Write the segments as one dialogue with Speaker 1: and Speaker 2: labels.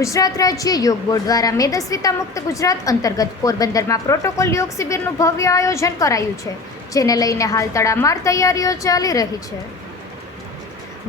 Speaker 1: ગુજરાત રાજ્ય યોગ બોર્ડ દ્વારા મેદસ્વીતા મુક્ત ગુજરાત અંતર્ગત પોરબંદરમાં પ્રોટોકોલ યોગ શિબિરનું ભવ્ય આયોજન કરાયું છે, જેને લઈને હાલ તડામાર તૈયારીઓ ચાલી રહી છે.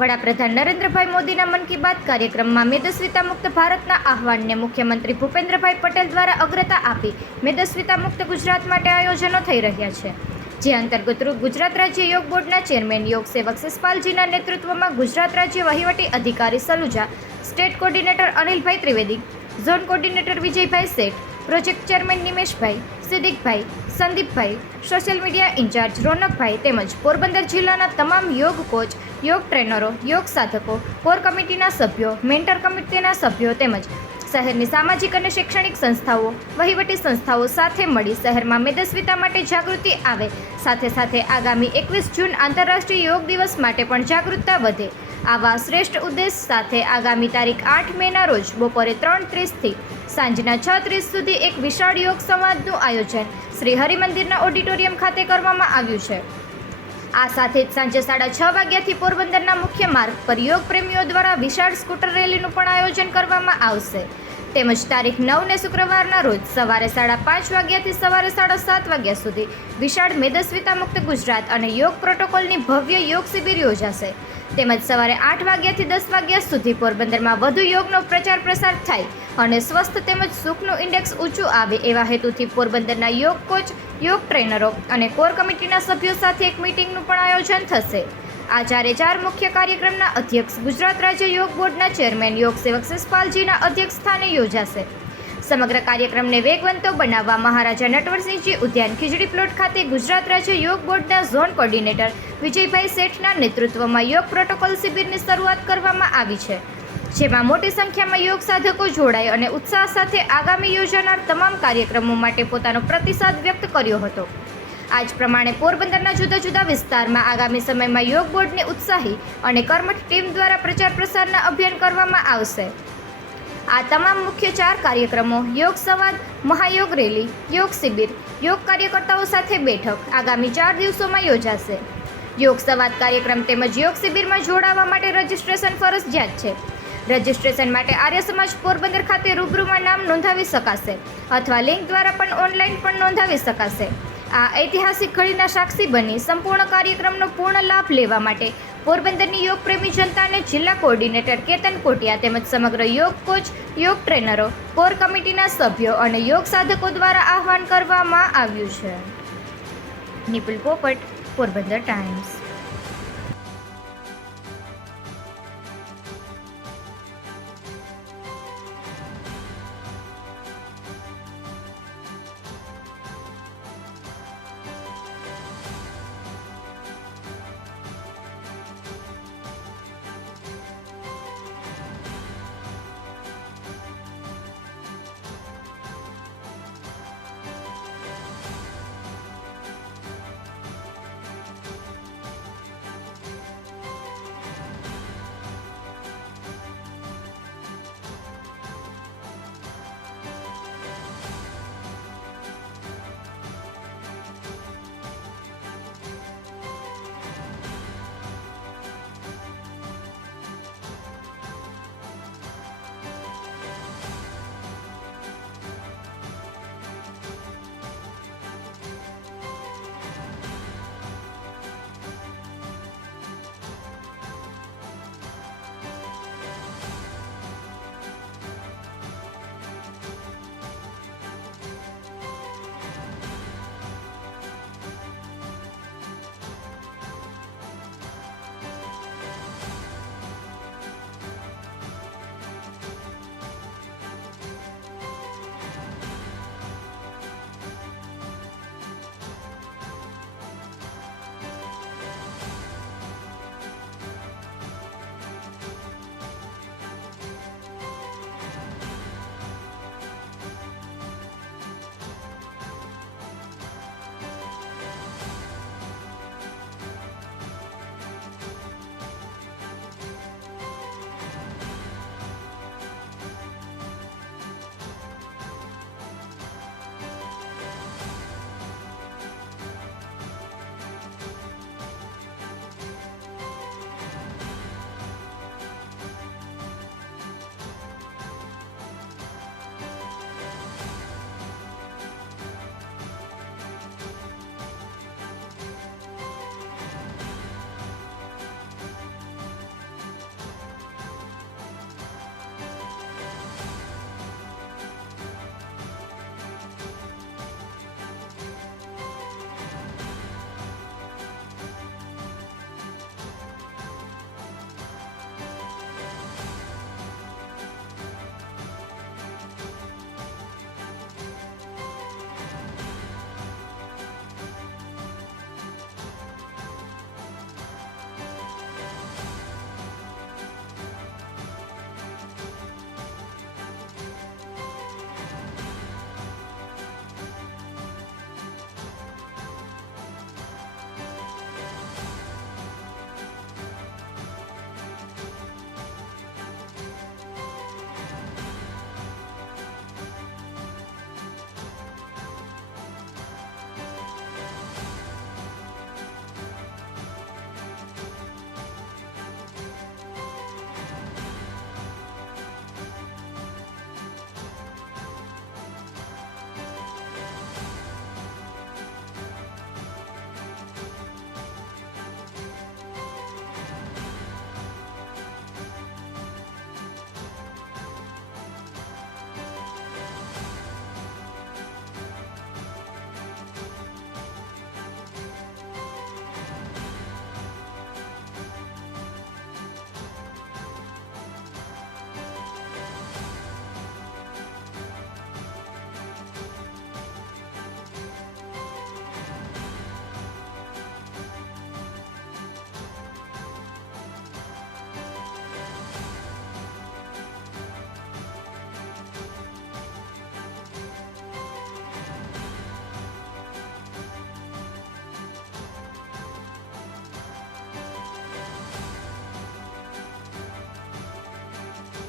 Speaker 1: વડાપ્રધાન નરેન્દ્રભાઈ મોદીના મન કી બાત કાર્યક્રમમાં મેદસ્વીતા મુક્ત ભારતના આહવાનને મુખ્યમંત્રી ભૂપેન્દ્રભાઈ પટેલ દ્વારા અગ્રતા આપી મેદસ્વીતા મુક્ત ગુજરાત માટે આયોજનો થઈ રહ્યા છે. જે અંતર્ગત ગુજરાત રાજ્ય યોગ બોર્ડના ચેરમેન યોગ સેવક સસપાલજીના નેતૃત્વમાં ગુજરાત રાજ્ય વહીવટી અધિકારી Saluja state coordinator Anilbhai Trivedi, zone coordinator Vijaybhai Sheth, project chairman Nimeshbhai, સિદ્દીકભાઈ, સંદીપભાઈ, સોશિયલ મીડિયા ઇન્ચાર્જ રોનકભાઈ તેમજ પોરબંદર જિલ્લાના તમામ યોગ કોચ, યોગ ટ્રેનરો, યોગ સાધકો કોર કમિટીના સભ્યો, મેન્ટર કમિટીના સભ્યો તેમજ શહેરની સામાજિક અને શૈક્ષણિક સંસ્થાઓ, વહીવટી સંસ્થાઓ સાથે મળી શહેરમાં મેદસ્વીતા માટે જાગૃતિ આવે. સાથે સાથે આગામી એકવીસ જૂન આંતરરાષ્ટ્રીય યોગ દિવસ માટે પણ જાગૃતતા વધે. આવા શ્રેષ્ઠ ઉદ્દેશ સાથે આગામી તારીખ આઠ મેના રોજ બપોરે ત્રણ ત્રીસથી સાંજના છ ત્રીસ સુધી એક વિશાળ યોગ સંવાદનું આયોજન શ્રી હરિમંદિરના ઓડિટોરિયમ ખાતે કરવામાં આવ્યું છે. આ સાથે જ સાંજે સાડા છ વાગ્યાથી પોરબંદરના મુખ્ય માર્ગ પર યોગ પ્રેમીઓ દ્વારા વિશાળ સ્કૂટર રેલીનું પણ આયોજન કરવામાં આવશે. તેમજ તારીખ નવને શુક્રવારના રોજ સવારે સાડા પાંચ વાગ્યાથી સવારે સાડા સાત વાગ્યા સુધી વિશાળ મેદસ્વીતા મુક્ત ગુજરાત અને યોગ પ્રોટોકોલની ભવ્ય યોગ શિબિર યોજાશે. તેમજ સવારે આઠ વાગ્યાથી દસ વાગ્યા સુધી પોરબંદરમાં વધુ યોગનો પ્રચાર પ્રસાર થાય. અને સ્વસ્થ તેમજ સુખનું ઇન્ડેક્સ ઊંચું આવે એવા હેતુથી પોરબંદરના યોગ કોચ, યોગ ટ્રેનરો અને કોર કમિટીના સભ્યો સાથે એક મિટિંગનું પણ આયોજન થશે. આ ચારે ચાર મુખ્ય કાર્યક્રમના અધ્યક્ષ ગુજરાત રાજ્ય યોગ બોર્ડના ચેરમેન યોગ સેવક સસપાલજીના અધ્યક્ષ સ્થાને યોજાશે. સમગ્ર કાર્યક્રમને વેગવંતો બનાવવા મહારાજા નટવરસિંહજી ઉદ્યાન ખીજડી પ્લોટ ખાતે ગુજરાત રાજ્ય યોગ બોર્ડના ઝોન કોર્ડિનેટર વિજયભાઈ શેઠના નેતૃત્વમાં યોગ પ્રોટોકોલ શિબિરની શરૂઆત કરવામાં આવી છે. જેમાં મોટી સંખ્યામાં યોગ સાધકો જોડાય અને ઉત્સાહ સાથે આગામી યોજાનાર તમામ કાર્યક્રમો માટે પોતાનો પ્રતિસાદ વ્યક્ત કર્યો હતો. આજ પ્રમાણે પોરબંદરના જુદા જુદા વિસ્તારમાં આગામી સમયમાં યોગ બોર્ડની ઉત્સાહી અને કર્મઠ ટીમ દ્વારા પ્રચાર પ્રસારના અભિયાન કરવામાં આવશે. આ તમામ મુખ્ય ચાર કાર્યક્રમો યોગ સંવાદ, મહાયોગ રેલી, યોગ શિબિર, યોગ કાર્યકર્તાઓ સાથે બેઠક આગામી ચાર દિવસોમાં યોજાશે. યોગ સંવાદ કાર્યક્રમ તેમજ યોગ શિબિરમાં જોડાવા માટે રજિસ્ટ્રેશન ફરજિયાત છે. રજિસ્ટ્રેશન માટે આર્ય સમાજ પોરબંદર ખાતે રૂબરૂમાં નામ નોંધાવી શકાશે અથવા લિંક દ્વારા પણ ઓનલાઈન પણ નોંધાવી શકાશે. આ ઐતિહાસિક ઘડીના સાક્ષી બની સંપૂર્ણ કાર્યક્રમનો પૂર્ણ લાભ લેવા માટે પોરબંદરની યોગ પ્રેમી જનતાને જિલ્લા કોર્ડિનેટર કેતન કોટિયા તેમજ સમગ્ર યોગ કોચ, યોગ ટ્રેનરો, કોર કમિટીના સભ્યો અને યોગ સાધકો દ્વારા આહવાન કરવામાં આવ્યું છે. નિપુલ પોપટ, પોરબંદર ટાઈમ્સ.